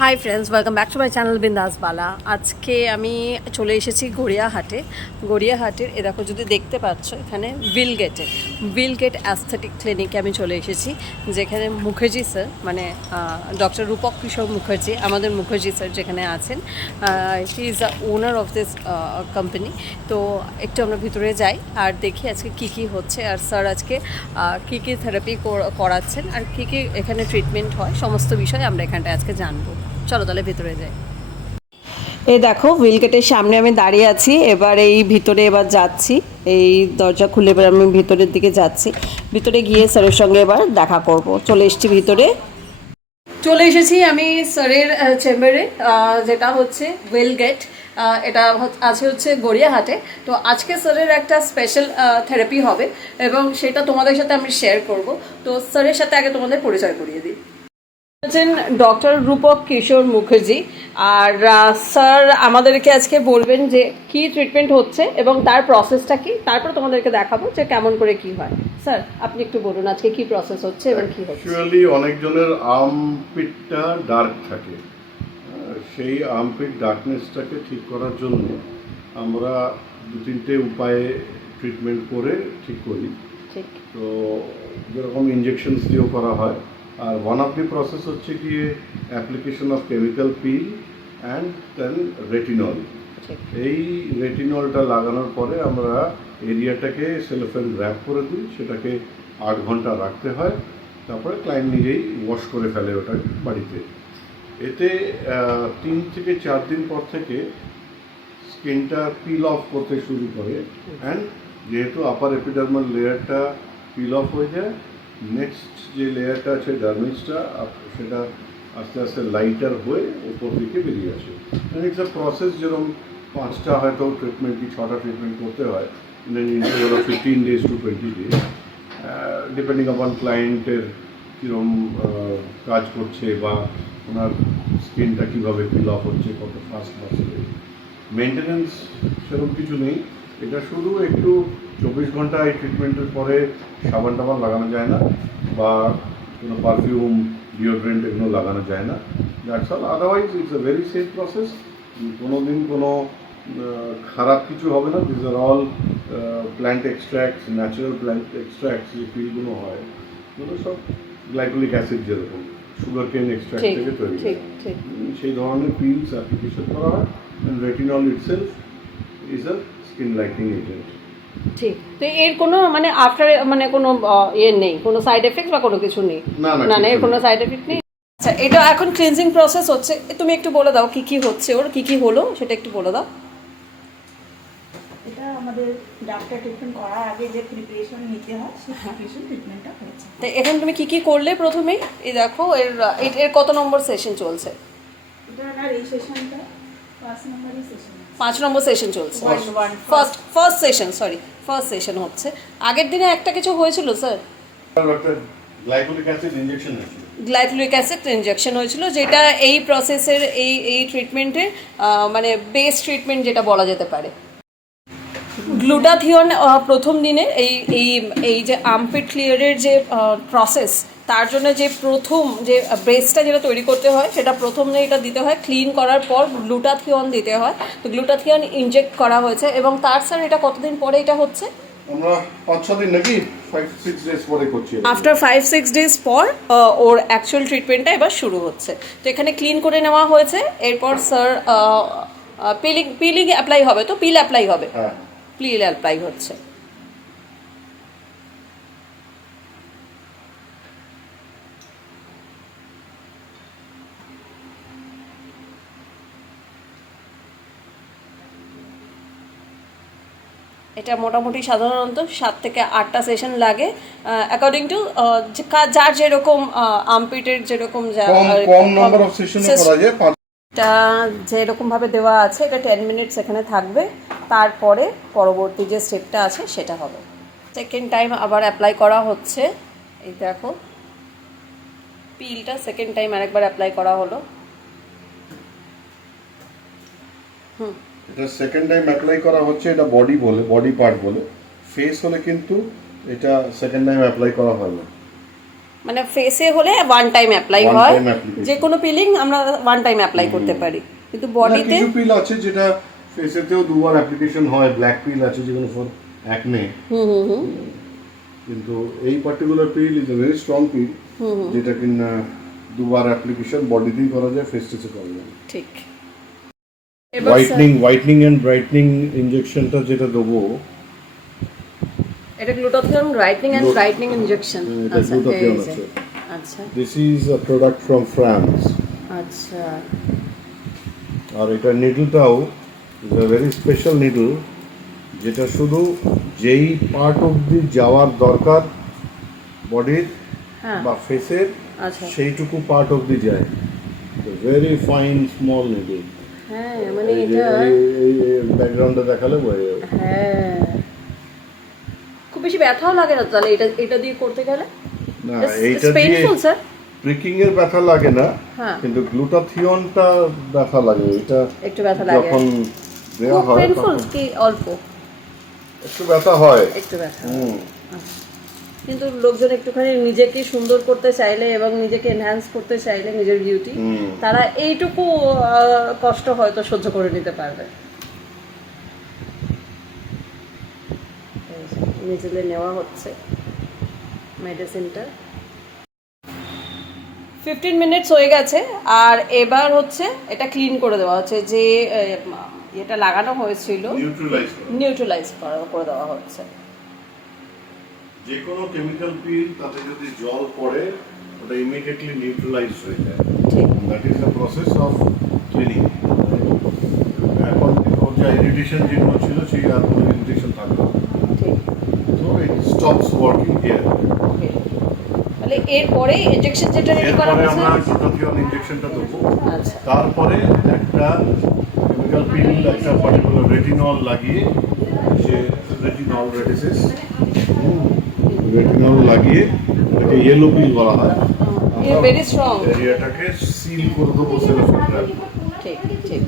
Hi friends, welcome back to my channel বিন্দাস বালা। আজকে আমি চলে এসেছি গড়িয়াহাটে। গড়িয়াহাটের এ দেখো, যদি দেখতে পাচ্ছ এখানে উইলগেট অ্যাস্থেটিক ক্লিনিকে আমি চলে এসেছি, যেখানে মুখার্জি স্যার মানে ডক্টর রূপক কিশোর মুখার্জি, আমাদের মুখার্জি স্যার যেখানে আছেন, he is the owner of this company. তো একটু আমরা ভিতরে যাই আর দেখি আজকে কী কী হচ্ছে, আর স্যার আজকে কী কী থেরাপি করাচ্ছেন আর কী কী এখানে ট্রিটমেন্ট হয়, সমস্ত বিষয় আমরা এখানটায় আজকে জানবো। চলো তাহলে ভিতরে যাই। এই দেখো, উইলগেটের সামনে আমি দাঁড়িয়ে আছি। এবার এই ভিতরে এবার যাচ্ছি, এই দরজা খুলে এবার আমি ভিতরের দিকে যাচ্ছি। ভিতরে গিয়ে স্যারের সঙ্গে এবার দেখা করব। চলে এসেছি ভিতরে, চলে এসেছি আমি স্যারের চেম্বারে, যেটা হচ্ছে ওয়েলগেট। এটা আছে হচ্ছে গড়িয়াহাটে। তো আজকে স্যারের একটা স্পেশাল থেরাপি হবে এবং সেটা তোমাদের সাথে আমি শেয়ার করব। তো স্যারের সাথে আগে তোমাদের পরিচয় করিয়ে দিই। হচ্ছেন ডক্টর রূপক কিশোর মুখার্জি। আর স্যার আমাদেরকে আজকে বলবেন যে কি ট্রিটমেন্ট হচ্ছে এবং তার প্রসেসটা কি, তারপর তোমাদেরকে দেখাবো যে কেমন করে কি হয়। স্যার আপনি একটু বলুন আজকে কি প্রসেস হচ্ছে এবং কি হচ্ছে। অ্যাকচুয়ালি অনেকজনের আর্মপিটটা ডার্ক থাকে, সেই আর্মপিট ডার্কনেসটাকে ঠিক করার জন্য আমরা দু তিনটে উপায়ে ট্রিটমেন্ট করে ঠিক করি। ঠিক। তো যেরকম ইঞ্জেকশনস দিয়েও করা হয়, আর ওয়ান অফ দি প্রসেস হচ্ছে গিয়ে application of chemical peel and then retinol. এই রেটিনলটা লাগানোর পরে আমরা এরিয়াটাকে সেলোফেন র্যাপ করে দিই, সেটাকে 8 ঘন্টা রাখতে হয়, তারপরে ক্লায়েন্ট নিজেই ওয়াশ করে ফেলে ওটা বাড়িতে। এতে 3 থেকে 4 দিন পর থেকে স্কিনটা পিল অফ করতে শুরু করে, অ্যান্ড যেহেতু আপার এপিডার্মাল লেয়ারটা পিল অফ হয়ে যায়, নেক্সট যে লেয়ারটা আছে ডার্মিসটা, সেটা আস্তে আস্তে লাইটার হয়ে ওপর দিকে বেরিয়ে আসে। ইটস আ প্রসেস, যেরকম 5টা হয়তো ট্রিটমেন্ট কি 6টা ট্রিটমেন্ট করতে হয় in an interval of 15 days to 20 days, depending আপন ক্লায়েন্টের কীরকম কাজ করছে বা ওনার স্কিনটা কীভাবে পিল অফ হচ্ছে, কত ফাস্ট বাঁচবে। মেনটেন্যান্স সেরকম কিছু নেই, এটা শুধু একটু 24 ঘন্টা এই ট্রিটমেন্টের পরে সাবান টাবান লাগানো যায় না, বা কোনো পারফিউম ডিওড্রেন্ট এগুলো লাগানো যায় না, that's all. Otherwise it's a very safe process. কোনো দিন কোনো খারাপ কিছু হবে না। This are all plant extracts, natural plant extracts. যে পিলগুলো হয় ওগুলো সব গ্লাইকোলিক অ্যাসিড, যেরকম সুগার কেন এক্সট্র্যাক্ট থেকে তৈরি হয়, সেই ধরনের পিলস অ্যাপ্লিকেশন করা হয়। And retinol itself is a skin lightening agent. ঠিক। তো এর কোনো মানে আফটার মানে কোনো ইয়ে নেই, কোনো সাইড এফেক্ট বা কোনো কিছু নেই? না না, এর কোনো সাইড এফেক্ট নেই। আচ্ছা, এটা এখন ক্লিনজিং প্রসেস হচ্ছে, তুমি একটু বলে দাও কি কি হচ্ছে, ওর কি কি হলো সেটা একটু বলে দাও। এটা আমাদের ডাক্তার ট্রিটমেন্ট করার আগে যে প্রিপারেশন নিতে হয় সেই প্রিপারেশন ট্রিটমেন্টটা হয়েছে। তো এখন তুমি কি কি করলে প্রথমেই? এই দেখো, এর কত নম্বর সেশন চলছে? এটা আর এই সেশনটা 5 নম্বরের সেশন। 5 নম্বর সেশন চলছে। ফার্স্ট সেশন হচ্ছে। আগের দিনে একটা কিছু হয়েছিল স্যার? গ্লাইকোলিক অ্যাসিড ইনজেকশন হয়েছিল। গ্লাইকোলিক অ্যাসিড ইনজেকশন হয়েছিল, যেটা এই প্রসেসের এই ট্রিটমেন্টের মানে বেস্ট ট্রিটমেন্ট যেটা বলা যেতে পারে। গ্লুটাথিয়ন প্রথম দিনে এই যে আর্মপিট ক্লিয়ারের যে প্রসেস, তার জন্য যে প্রথম যে বেসটা যেটা তৈরি করতে হয়, সেটা প্রথম এটা দিতে হয়। ক্লিন করার পর গ্লুটাথিয়ন দিতে হয়। তো গ্লুটাথিয়ন ইনজেক্ট করা হয়েছে এবং তার স্যার এটা কতদিন পরে এটা হচ্ছে? আমরা 5-6 দিন নাকি 5-6 ডেজ পরে করছি। আফটার 5-6 ডেজ পর ওর অ্যাকচুয়াল ট্রিটমেন্টটা এবার শুরু হচ্ছে। তো এখানে ক্লিন করে নেওয়া হয়েছে। এরপর স্যার পিলিং অ্যাপ্লাই হবে, তো পিল অ্যাপ্লাই হবে। হ্যাঁ, পিল অ্যাপ্লাই হচ্ছে। এটা মোটামুটি সাধারণত 7 থেকে 8টা সেশন লাগে, অ্যাকর্ডিং টু যার যেরকম আর্মপিটের যেরকম কম নাম্বার অফ সেশনে করা যায়। এটা যেরকমভাবে দেওয়া আছে, এটা 10 মিনিটস এখানে থাকবে। তারপরে পরবর্তী যে স্টেপটা আছে সেটা হবে। সেকেন্ড টাইম আবার অ্যাপ্লাই করা হচ্ছে। এই দেখো, পিলটা সেকেন্ড টাইম আরেকবার অ্যাপ্লাই করা হলো। এটা সেকেন্ড টাইম অ্যাপ্লাই করা হচ্ছে। এটা বডি বলে, বডি পার্ট বলে। ফেস হলে কিন্তু এটা সেকেন্ড টাইম অ্যাপ্লাই করা হয় না। মানে ফেসে হলে ওয়ান টাইম অ্যাপ্লাই One হয়, time application. যে কোনো পিলিং আমরা ওয়ান টাইম অ্যাপ্লাই করতে পারি, কিন্তু না, বডিতে কিছু পিল আছে যেটা ফেসেতেও দুবার অ্যাপ্লিকেশন হয়, ব্ল্যাক পিল আছে যেগুলো ফর অ্যাকনে, কিন্তু এই particular peel is a very strong peel, যেটা কিনা দুবার অ্যাপ্লিকেশন বডিতেই করা যায়, ফেস টেসে করা যায়। ঠিক। এবার হোয়াইটনিং এন্ড ব্রাইটনিং ইনজেকশনটা যেটা দেবো, এটা glutathione brightening and brightening injection. এটা glutathione আছে। আচ্ছা this is a product from France. আচ্ছা আর এটা নিডলটাও is a very special needle, যেটা শুধু যেই পার্ট অবধি যাওয়ার দরকার বডির হ্যাঁ বা ফেসের, আচ্ছা সেইটুকু পার্ট অবধি যায়। Very fine small needle. হ্যাঁ মানে এটা এই ব্যাকগ্রাউন্ডে দেখালে বোঝা যাবে। হ্যাঁ খুব বেশি ব্যথাও লাগে না তাহলে এটা দিয়ে করতে গেলে? না, এইটা দিয়ে পেইনফুল স্যার? প্রিকিং এর ব্যথা লাগে না, হ্যাঁ কিন্তু গ্লুটাথিয়নটা ব্যথা লাগে। এটা একটু ব্যথা লাগে। যখন দেওয়া খুব হয় পেইনফুল তখন কি অল্প? একটু ব্যথা হয়। একটু ব্যথা। আচ্ছা। কিন্তু লোকজন একটুখানি নিজেকে সুন্দর করতে চাইলে এবং নিজেকে এনহ্যান্স করতে চাইলে নিজের বিউটি, তারা এইটুকু কষ্ট হয়তো সহ্য করে নিতে পারবে। নিজেদের নেওয়া হচ্ছে মেডিসিনটা। 15 মিনিটস হয়ে গেছে, আর এবার হচ্ছে এটা ক্লিন করে দেওয়া হচ্ছে, যে এটা লাগানো হয়েছিল নিউট্রালাইজ করে দেওয়া হচ্ছে। যে কোনো কেমিক্যাল পিল তাতে যদি জল পড়ে ওটা ইমিডিয়েটলি নিউট্রালাইজ হয়ে যায়। ঠিক। That is the process of cleaning. এখন ওর যা ইরিটেশন যেগুলো ছিল সেই আর কোনো ইরিটেশন থাকবে না। ঠিক। So it stops working here. Okay, তাহলে এরপরে ইনজেকশন যেটা রেডি করা এরপরে হয়েছে, আমরা গ্লুটাথিয়ন ইনজেকশনটা দেবো। আচ্ছা তারপরে একটা কেমিক্যাল পিল, একটা পার্টিকুলার রেটিনল লাগিয়ে, সে রেটিনল রেটিসিস, রেটিনল লাগিয়ে এটাকে ইয়েলো পিল বলা হয়। Very strong. এরিয়াটাকে সিল করে দেবো সেলোফেন ট্র্যাপ। ঠিক ঠিক।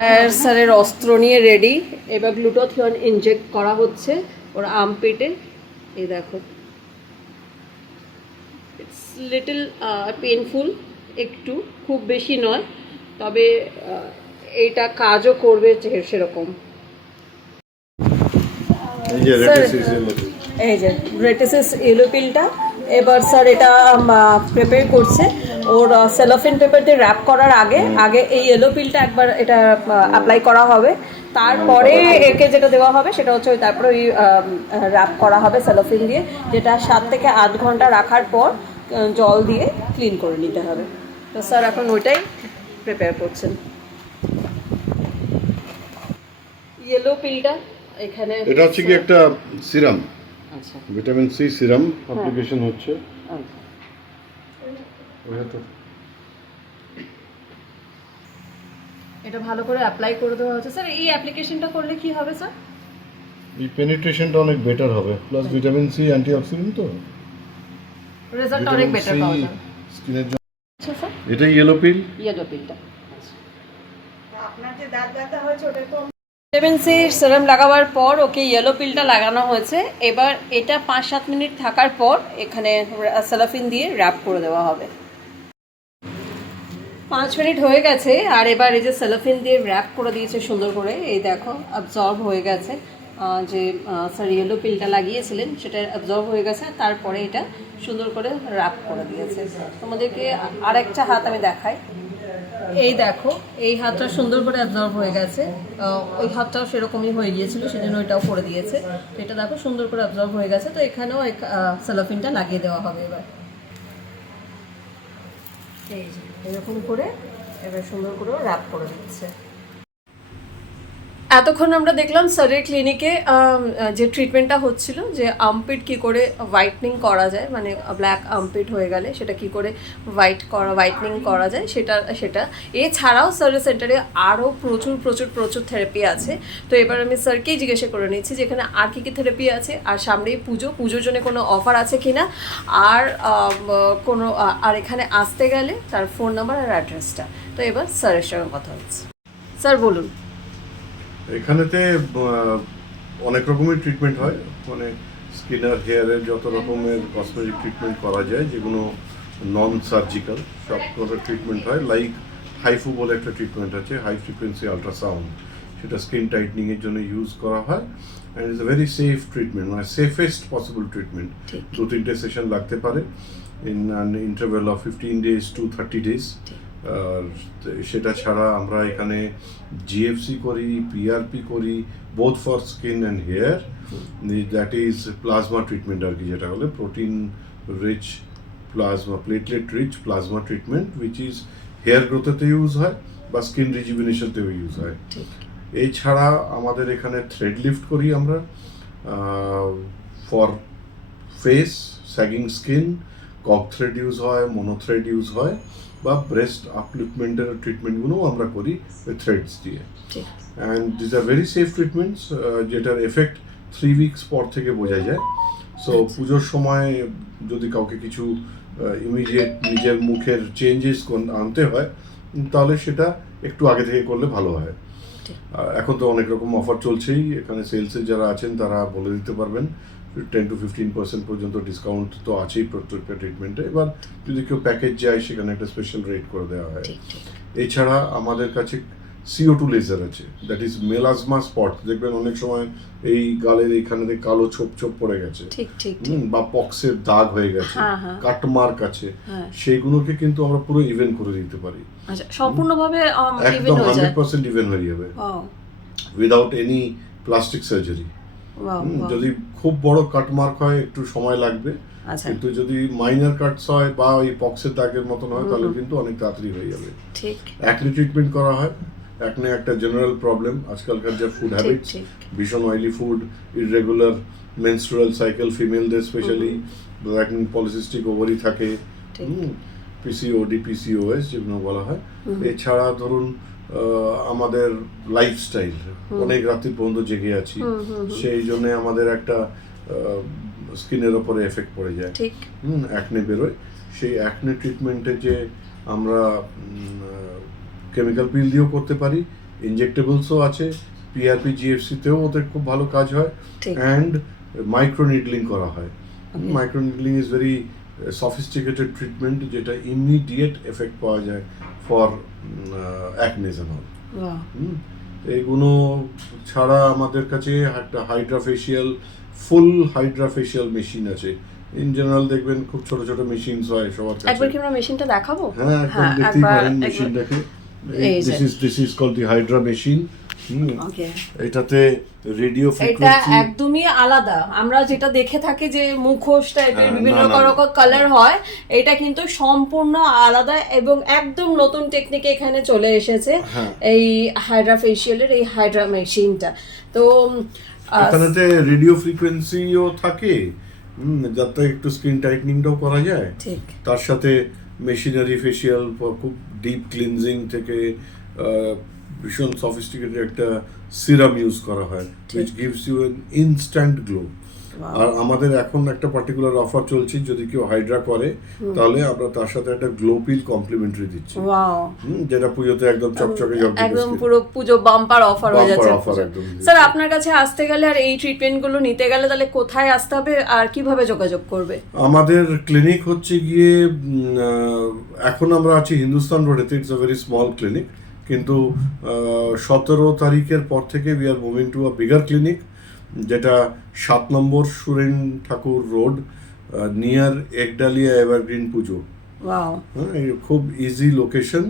আর স্যারের অস্ত্র নিয়ে রেডি। এবার গ্লুটাথিয়ন ইনজেক্ট করা হচ্ছে ওর আর্ম পেটে। এই দেখো, ইটস লিটল পেনফুল, একটু, খুব বেশি নয়, তবে এইটা কাজও করবে সেরকম। এই যে রেটিসিস ইয়েলো পিল। এই যে রেটিসিস ইয়েলো পিলটা এবার স্যার এটা প্রিপেয়ার করছে। ওর সেলোফিন পেপার দিয়ে র্যাপ করার আগে এই ইয়েলো পিলটা একবার এটা অ্যাপ্লাই করা হবে, তারপরে একে যেটা দেওয়া হবে সেটা হচ্ছে তারপরে ওই র্যাপ করা হবে সেলোফিন দিয়ে, যেটা 7 থেকে 8 ঘন্টা রাখার পর জল দিয়ে ক্লিন করে নিতে হবে। তো স্যার এখন ওইটাই প্রিপেয়ার করছেন। ইয়েলো পিলটা এখানে, এটা হচ্ছে কি একটা সিরাম, আচ্ছা ভিটামিন সি সিরাম অ্যাপ্লিকেশন হচ্ছে। আচ্ছা। এটা ভালো করে অ্যাপ্লাই করে দেওয়া হচ্ছে। স্যার এই অ্যাপ্লিকেশনটা করলে কি হবে স্যার? এই পেনিট্রেশনটা অনেক বেটার হবে, প্লাস ভিটামিন সি অ্যান্টিঅক্সিডেন্ট, তো রেজাল্ট অনেক বেটার পাওয়া যাবে। স্কিনের জন্য। আচ্ছা স্যার, এটা ইয়েলো পিল। ইয়েলো পিলটা আপনার যে দাঁত ব্যথা হয়েছে ওটা তো ভিটামিন সি সিরাম লাগাবার পর ওকে ইয়েলো পিলটা লাগানো হয়েছে। এবার এটা 5-7 মিনিট থাকার পর এখানে সেলোফিন দিয়ে র্যাপ করে দেওয়া হবে। 5 মিনিট হয়ে গেছে, আর এবার এই যে সেলোফিন দিয়ে র্যাপ করে দিয়েছে সুন্দর করে। এই দেখো অ্যাবজর্ব হয়ে গেছে, যে স্যার ইয়েলো পিলটা লাগিয়েছিলেন সেটা অ্যাবজর্ব হয়ে গেছে। তারপরে এটা সুন্দর করে র্যাপ করে দিয়েছে। তোমাদেরকে আরেকটা হাত আমি দেখাই। এই দেখো, এই হাতটা সুন্দর করে অ্যাবজর্ব হয়ে গেছে। ওই হাতটাও সেরকমই হয়ে গিয়েছিল, সেজন্য ওইটাও করে দিয়েছে। তো এটা দেখো সুন্দর করে অ্যাবজর্ব হয়ে গেছে। তো এখানেও সেলোফিনটা লাগিয়ে দেওয়া হবে এবার। এই যে এরকম করে এবার সুন্দর করে র্যাপ করে দিচ্ছে। এতক্ষণ আমরা দেখলাম স্যারের ক্লিনিকে যে ট্রিটমেন্টটা হচ্ছিল, যে আর্মপিট কী করে হোয়াইটনিং করা যায়, মানে ব্ল্যাক আর্মপিট হয়ে গেলে সেটা কী করে হোয়াইটনিং করা যায় সেটা এছাড়াও স্যারের সেন্টারে আরও প্রচুর থেরাপি আছে। তো এবার আমি স্যারকেই জিজ্ঞাসা করে নিচ্ছি যে এখানে আর কী কী থেরাপি আছে, আর সামনেই পুজোর জন্য কোনো অফার আছে কি না, আর আর এখানে আসতে গেলে তার ফোন নাম্বার আর অ্যাড্রেসটা। তো এবার স্যারের সঙ্গে কথা হচ্ছে। স্যার বলুন। এখানেতে অনেক রকমের ট্রিটমেন্ট হয়, মানে স্কিন আর হেয়ারের যত রকমের কসমেটিক ট্রিটমেন্ট করা যায় যেগুলো নন সার্জিক্যাল সব কটা ট্রিটমেন্ট হয়। লাইক হাইফু বলে একটা ট্রিটমেন্ট আছে, হাই ফ্রিকোয়েন্সি আল্ট্রাসাউন্ড, সেটা স্কিন টাইটনিংয়ের জন্য ইউজ করা হয় and it's a very safe treatment, মানে সেফেস্ট পসিবল ট্রিটমেন্ট। ঠিক। 2-3টে সেশন লাগতে পারে in an interval of 15 days to 30 days। আর সেটা ছাড়া আমরা এখানে জিএফসি করি, পিআরপি করি, both for skin and hair. That is plasma treatment আর কি, যেটা হলো protein rich plasma, platelet rich plasma treatment, which is hair গ্রোথেতে use হয় বা স্কিন রিজুভিনেশনতেও ইউজ হয়। ঠিক। এছাড়া আমাদের এখানে থ্রেড লিফট করি আমরা for face, sagging skin, cog thread use হয়, মোনো থ্রেড ইউজ হয়, বা ব্রেস্ট আপলিফটমেন্টের ট্রিটমেন্টগুলোও আমরা করি থ্রেডস দিয়ে। ঠিক। And this are very safe treatments, যেটার এফেক্ট 3 weeks পর থেকে বোঝা যায়। সো পুজোর সময় যদি কাউকে কিছু ইমিডিয়েট নিজের মুখের চেঞ্জেস আনতে হয় তাহলে সেটা একটু আগে থেকে করলে ভালো হয়। এখন তো অনেক রকম অফার চলছেই, এখানে সেলসে যারা আছেন তারা বলে দিতে পারবেন। 10 to 15% পর্যন্ত ডিসকাউন্ট তো আছেই প্রত্যেকটা ট্রিটমেন্টে। এবার যদি কেউ প্যাকেজ যায় সেখানে একটা স্পেশাল রেট করে দেওয়া হয়। এছাড়া আমাদের কাছে CO2 লেজার আছে, দ্যাট ইজ মেলাজমা স্পট। দেখবেন অনেক সময় এই গালের এইখানে কালো ছোপ ছোপ পড়ে গেছে, ঠিক ঠিক বা পক্সের দাগ হয়ে গেছে, কাট মার্ক আছে, হ্যাঁ। সেইগুলোকে কিন্তু আমরা পুরো ইভেন করে দিতে পারি। আচ্ছা, সম্পূর্ণভাবে একদম 100% ইভেন হয়ে যাবে উইদাউট এনি প্লাস্টিক সার্জারি। যদি খুব বড় কাট মার্ক হয় একটু সময় লাগবে, কিন্তু যদি মাইনার কাটস হয় বা ওই পক্সের দাগের মতন হয় তাহলে কিন্তু অনেক তাড়াতাড়ি হয়ে যাবে। ঠিক। অ্যাকনে ট্রিটমেন্ট করা হয়। অ্যাকনে একটা জেনারেল প্রবলেম আজকালকার যে ফুড হ্যাবিটস, ভীষণ oily food, irregular menstrual cycle ফিমেলদের স্পেশালি, অ্যাকনে পলিসিস্টিক ওভারি থাকে, পিসিওডি পিসিওএস যেগুলো বলা হয়। এছাড়া ধরুন আমাদের লাইফস্টাইল, অনেক রাত্রি পর্যন্ত জেগে আছি, সেই জন্য আমাদের একটা স্কিনের ওপরে এফেক্ট পড়ে যায়, অ্যাকনে বেরোয়। সেই অ্যাকনে ট্রিটমেন্টে যে আমরা কেমিক্যাল পিল দিয়েও করতে পারি, ইনজেক্টেবলসও আছে, পিআরপি জিএফসিতেও ওদের খুব ভালো কাজ হয়, অ্যান্ড মাইক্রো নিডলিং করা হয়। Micro needling is very sophisticated treatment, যেটা ইমিডিয়েট এফেক্ট পাওয়া যায় ফর অ্যাকনেস এন্ড অল। এগুলো ছাড়া আমাদের কাছে একটা হাইড্রাফেশিয়াল, ফুল হাইড্রাফেশিয়াল মেশিন আছে। ইন জেনারেল দেখবেন খুব ছোট ছোট মেশিনস হয় সবার কাছে। একবার কি আমরা মেশিনটা দেখাবো? হ্যাঁ, একদম দেখতেই পারেন মেশিনটাকে। This is called the Hydra machine. এটাতে রেডিও ফ্রিকোয়েন্সি, এটা একদমই আলাদা। আমরা যেটা দেখে থাকি যে মুখোশ টাইপের বিভিন্ন রকম কালার হয়, এটা কিন্তু সম্পূর্ণ আলাদা এবং একদম নতুন টেকনিকে এখানে চলে এসেছে এই হাইড্রা ফেশিয়ালের এই হাইড্রা মেশিনটা। তো এখানেতে রেডিও ফ্রিকোয়েন্সিও থাকে, যাতে একটু স্কিন টাইটনিংটাও করা যায়। ঠিক। তার সাথে মেশিনারি ফেশিয়াল, খুব ডিপ ক্লিনজিং থেকে ভীষণ সফিস্টিকেটেড একটা সিরাম ইউজ করা হয়, which gives you an instant glow। আর আমাদের এখন একটা পার্টিকুলার অফার চলছে, যদি কেউ হাইড্রা করে তাহলে আমরা তার সাথে একটা গ্লো পিল কমপ্লিমেন্টারি দিচ্ছি, যেটা পুজোতে একদম চকচকে একদম পুরো পুজো বাম্পার অফার হয়ে যাচ্ছে। স্যার, আপনার কাছে আসতে গেলে আর এই ট্রিটমেন্টগুলো নিতে গেলে তাহলে কোথায় আসতে হবে আর কিভাবে যোগাযোগ করবে? আমাদের ক্লিনিক হচ্ছে গিয়ে, এখন আমরা আছি হিন্দুস্তান রোডেতে, it's a very small clinic, কিন্তু 17 তারিখের পর থেকে we are moving to a bigger clinic, যেটা 7 number Suren Thakur road, near Ekdalia Evergreen Puja. খুব ইজি লোকেশন।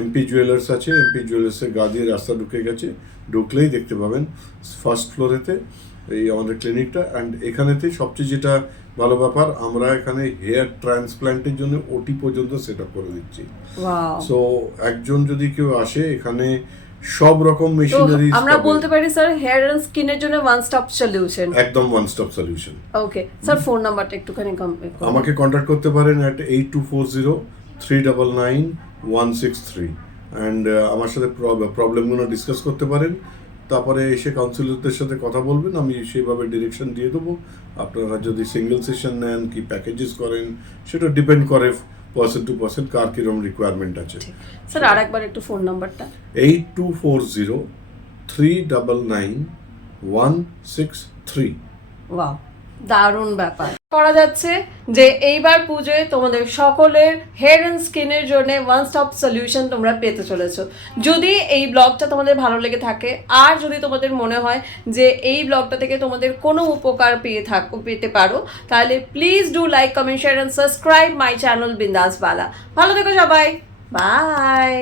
এমপি জুয়েলার্স আছে, এমপি জুয়েলার্সের গা দিয়ে রাস্তা ঢুকে গেছে, ঢুকলেই দেখতে পাবেন ফার্স্ট ফ্লোরেতে এই আমাদের ক্লিনিকটা। অ্যান্ড এখানেতে সবচেয়ে যেটা ভালো ব্যাপার, আমরা এখানে হেয়ার ট্রান্সপ্ল্যান্টের জন্য ওটি পর্যন্ত সেট আপ করে দিচ্ছি। সো একজন যদি কেউ আসে, এখানে সব রকম মেশিনারি, আমরা বলতে পারি স্যার হেয়ার এন্ড স্কিনের জন্য ওয়ান স্টপ সলিউশন, একদম one stop solution. Okay sir, phone নাম্বারটা একটুখানি আমাকে কন্ট্যাক্ট করতে পারেন at 8240399163, অ্যান্ড আমার সাথে প্রবলেমগুলো ডিসকাস করতে পারেন। তারপরে এসে কাউন্সিলরদের সাথে কথা বলবেন, আমি সেইভাবে ডিরেকশন দিয়ে দেবো। আপনারা যদি সিঙ্গেল সেশন নেন কি প্যাকেজেস করেন, সেটা ডিপেন্ড করে পার্সন টু পার্সন, কার কিরকম রিকোয়ারমেন্ট আছে। স্যার, আরেকবার একটু ফোন নাম্বারটা। 8240399163। ওয়াও, দারুণ ব্যাপার করা যাচ্ছে যে এইবার পুজোয় তোমাদের সকলের হেয়ার অ্যান্ড স্কিনের জন্য ওয়ান স্টপ সলিউশন তোমরা পেতে চলেছো। যদি এই ব্লগটা তোমাদের ভালো লেগে থাকে আর যদি তোমাদের মনে হয় যে এই ব্লগটা থেকে তোমাদের কোনো উপকার পেতে পারো, তাহলে please do like, comment, share and subscribe my channel বিন্দাস বালা। ভালো থেকো সবাই, বাই।